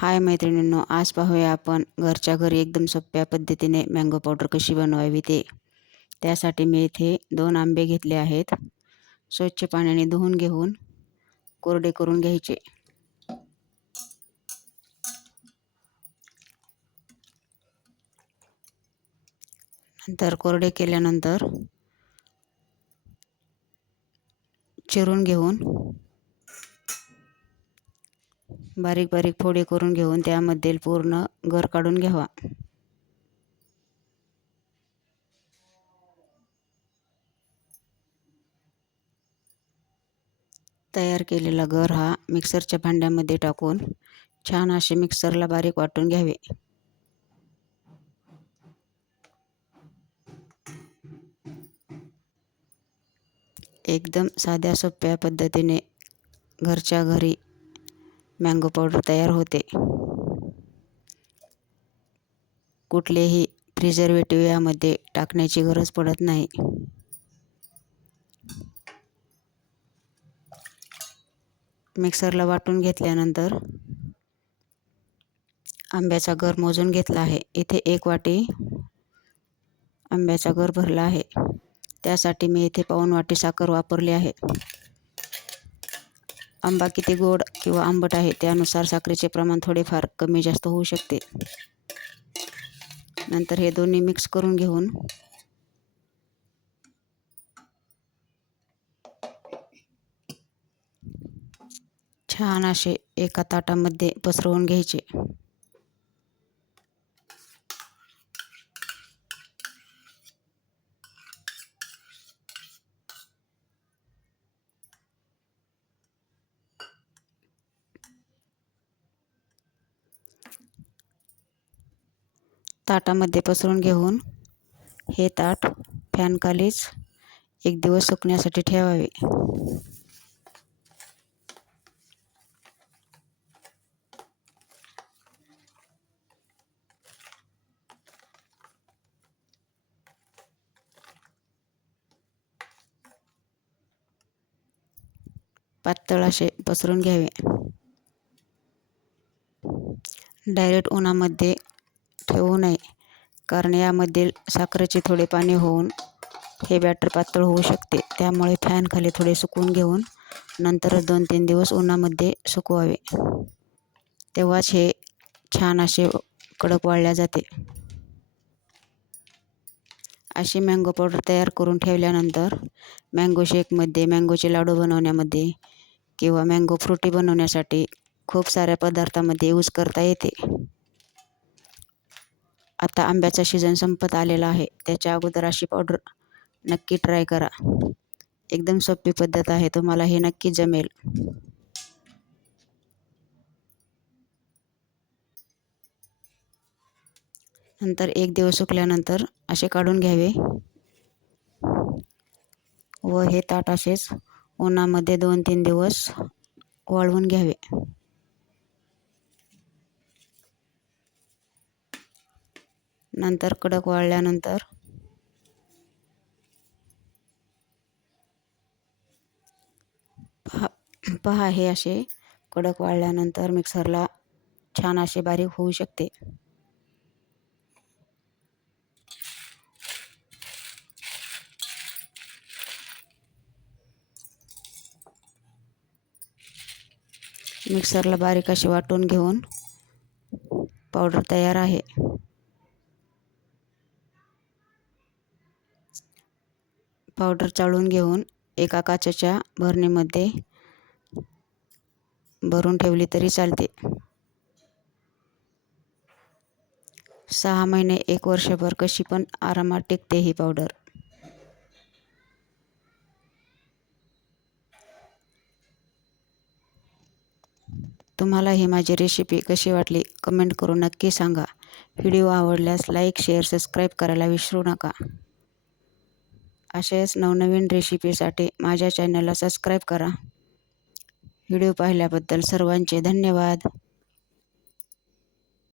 हाय मैत्रिणींनो, आज पाहूया आपण घरच्या घरी एकदम सोप्या पद्धतीने मँगो पावडर कशी बनवावी ते. त्यासाठी मी इथे 2 आंबे घेतले आहेत. स्वच्छ पाण्याने धुवून घेऊन कोरडे करून घ्यायचे. नंतर कोरडे केल्यानंतर चिरून घेऊन बारीक बारीक फोडी करून घेऊन त्यामध्ये पूर्ण गर काढून घ्यावा. तयार केलेला गर हा मिक्सरच्या भांड्यामध्ये टाकून छान असे मिक्सरला बारीक वाटून घ्यावे. एकदम साध्या सोप्या पद्धतीने घरच्या घरी मँगो पावडर तयार होते. कुठलेही प्रिझर्वेटिव्ह यामध्ये टाकण्याची गरज पडत नाही. मिक्सरला वाटून घेतल्यानंतर आंब्याचा गर मोजून घेतला आहे. इथे 1 वाटी आंब्याचा गर भरला आहे. त्यासाठी मी इथे पाऊण वाटी साखर वापरली आहे. आंबा किती गोड किंवा आंबट आहे त्यानुसार साखरेचे प्रमाण थोडेफार कमी जास्त होऊ शकते. नंतर हे दोन्ही मिक्स करून घेऊन छान असे एका ताटामध्ये पसरवून घ्यायचे. ताटामध्ये पसरून घेऊन हे ताट फॅनखालीच 1 दिवस सुकण्यासाठी ठेवावे. पातळ असे पसरून घ्यावे. डायरेक्ट उन्हामध्ये ठेवू नये, कारण यामध्ये साखरेचे थोडे पाणी होऊन हे बॅटर पातळ होऊ शकते. त्यामुळे फॅनखाली थोडे सुकवून घेऊन नंतर 2-3 दिवस उन्हामध्ये सुकवावे. तेव्हाच हे छान असे कडक वाळले जाते. अशी मँगो पावडर तयार करून ठेवल्यानंतर मँगो शेकमध्ये, मँगोचे लाडू बनवण्यामध्ये किंवा मँगो फ्रुटी बनवण्यासाठी खूप साऱ्या पदार्थामध्ये यूज करता येते. आता आंब्याचा सीझन संपत आलेला आहे. त्याच्या अगोदर अशी पावडर नक्की ट्राय करा. एकदम सोपी पद्धत आहे. तुम्हाला हे नक्की जमेल. नंतर 1 दिवस सुकल्यानंतर असे काढून घ्यावे व हे ताट असेच उन्हामध्ये 2-3 दिवस वाळवून घ्यावे. नंतर कडक वाळल्यानंतर पहा हे असे कडक वाळल्यानंतर मिक्सरला छान असे बारीक होऊ शकते. मिक्सरला बारीक असे वाटून घेऊन पावडर तयार आहे. पावडर चाळून घेऊन एका काचेच्या भरणीमध्ये भरून ठेवली तरी चालते. 6 महिने 1 वर्षभर कशी पण आरामात टिकते ही पावडर. तुम्हाला ही माझी रेसिपी कशी वाटली कमेंट करून नक्की सांगा. व्हिडिओ आवडल्यास लाईक, शेअर, सबस्क्राईब करायला विसरू नका. अशाच नवनवीन रेसिपीसाठी माझ्या चॅनलला सबस्क्राईब करा. व्हिडिओ पाहिल्याबद्दल सर्वांचे धन्यवाद.